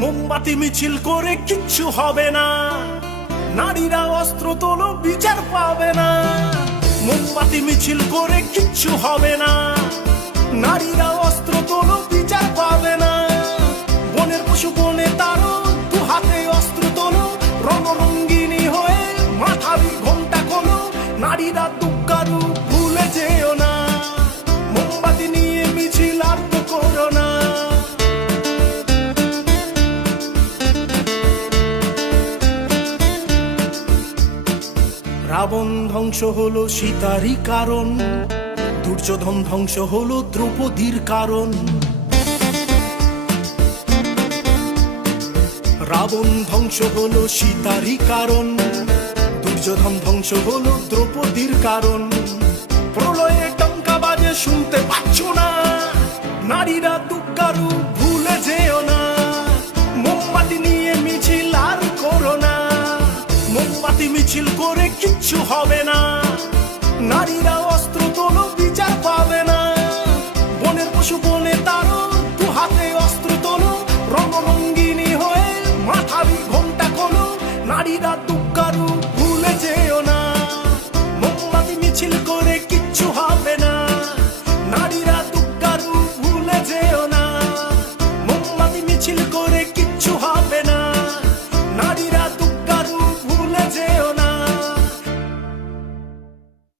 মোমবাতি মিছিল করে কিচ্ছু হবে না, নারীরা অস্ত্র তোলো বিচার পাবে না। মোমবাতি মিছিল করে কিচ্ছু হবে না, নারীরা অস্ত্র তোলো বিচার পাবে না। বনের পশু বনে তারো, দু হাতে অস্ত্র তোলো, রণরঙ্গিনী হয়ে মাথাবি ঘোমটা খোলো। নারীরা দুঃখারু ভুলে যেও না, মোমবাতি নিয়ে মিছিল আর তো করো না। রাবণ ধ্বংস হলো সীতারই কারণ, দুর্যোধন ধ্বংস হলো দ্রৌপদীর কারণ। রাবণ ধ্বংস হলো সীতারই কারণ, দুর্যোধন ধ্বংস হলো দ্রৌপদীর কারণ। প্রলয়ে টঙ্কা বাজে শুনতে পাচ্ছ না, নারীরা দুঃখারু ভুলে যেও না। মোমবাতি নিয়ে মিছিল আর করো না, মোমবাতি মিছিল করে কিচ্ছু হবে না, নারীরা অস্ত্র তোলো বিচার পাবে না। বনের পশু বনে তারো, দু হাতে অস্ত্র তোলো, রণরঙ্গিনী হয়ে মাথাবি ঘোমটা খোলো। নারীরা